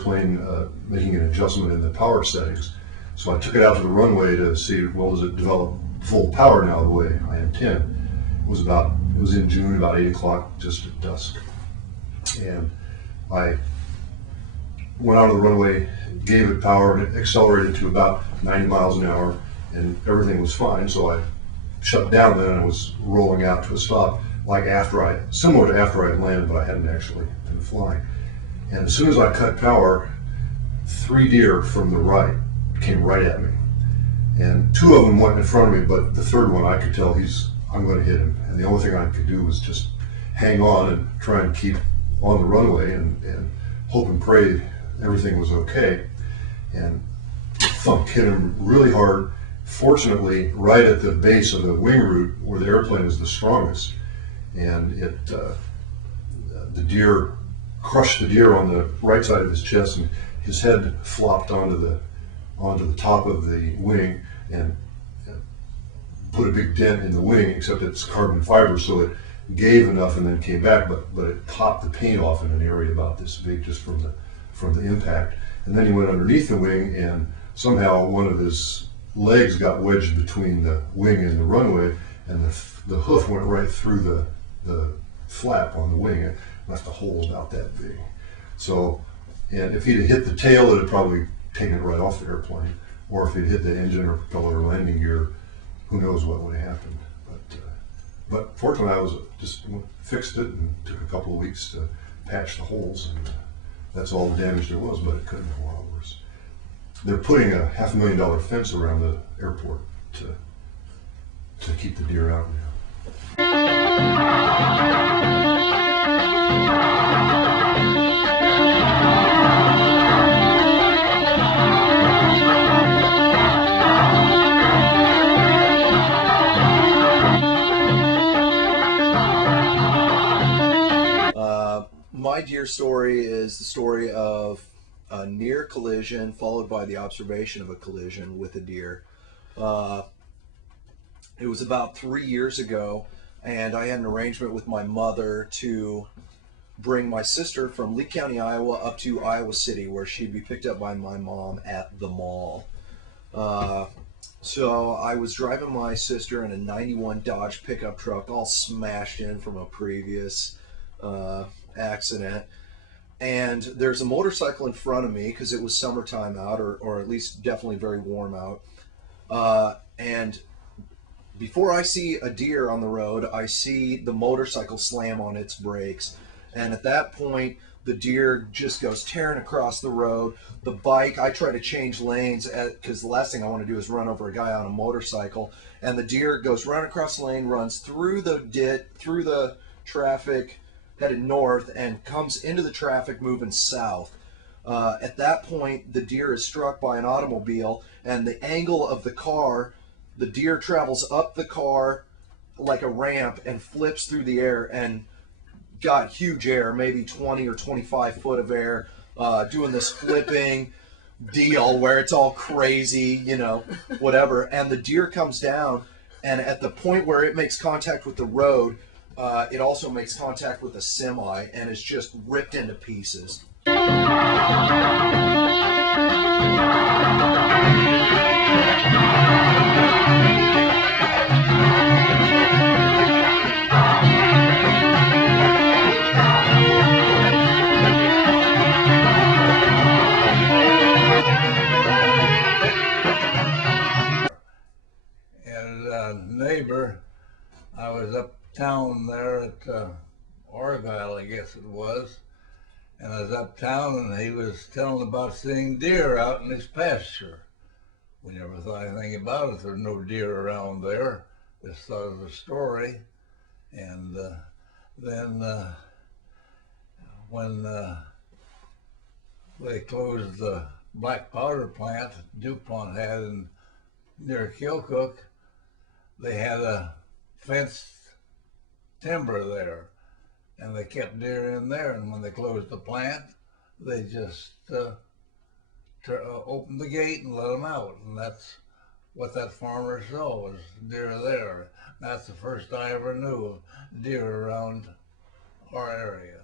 airplane making an adjustment in the power settings. So I took it out to the runway to see, well, does it develop full power now the way I intend? It was in June, about 8 o'clock, just at dusk. And I went out of the runway, gave it power, and it accelerated to about 90 miles an hour, and everything was fine. So I shut down then, and I was rolling out to a stop, like similar to after I had landed, but I hadn't actually been flying. And as soon as I cut power, 3 deer from the right came right at me. And 2 of them went in front of me, but the third one, I could tell I'm going to hit him. And the only thing I could do was just hang on and try and keep on the runway and hope and pray everything was okay. And thump, hit him really hard. Fortunately, right at the base of the wing root where the airplane is the strongest. And the deer crushed the deer on the right side of his chest, and his head flopped onto the top of the wing and put a big dent in the wing, except it's carbon fiber, so it gave enough and then came back, but it popped the paint off in an area about this big just from the impact. And then he went underneath the wing, and somehow one of his legs got wedged between the wing and the runway, and the hoof went right through the flap on the wing. It left a hole about that big. So, and if he'd have hit the tail, it had probably taken it right off the airplane. Or if he'd hit the engine or propeller or landing gear, who knows what would have happened. But fortunately, I just fixed it and took a couple of weeks to patch the holes, and that's all the damage there was, but it could have been a lot worse. They're putting a $500,000 fence around the airport to keep the deer out now. My deer story is the story of a near collision followed by the observation of a collision with a deer. It was about 3 years ago, and I had an arrangement with my mother to bring my sister from Lee County, Iowa up to Iowa City, where she'd be picked up by my mom at the mall. So I was driving my sister in a 91 Dodge pickup truck, all smashed in from a previous accident, and there's a motorcycle in front of me because it was summertime out, or at least definitely very warm out, and before I see a deer on the road, I see the motorcycle slam on its brakes, and at that point the deer just goes tearing across the road. The bike, I try to change lanes because the last thing I want to do is run over a guy on a motorcycle, and the deer goes right across the lane, runs through the traffic headed north, and comes into the traffic moving south. At that point, the deer is struck by an automobile, and the angle of the car, the deer travels up the car like a ramp and flips through the air and got huge air, maybe 20 or 25 foot of air, doing this flipping deal where it's all crazy, whatever. And the deer comes down, and at the point where it makes contact with the road, it also makes contact with a semi and is just ripped into pieces. And a neighbor, I was uptown there at Argyle, I guess it was, and I was uptown, and he was telling about seeing deer out in his pasture. We never thought anything about it. There's no deer around there. Just thought of the story. And then when they closed the black powder plant DuPont had near Keokuk, they had a fenced timber there, and they kept deer in there. And when they closed the plant, they just opened the gate and let them out. And that's what that farmer saw, was deer there. That's the first I ever knew of deer around our area.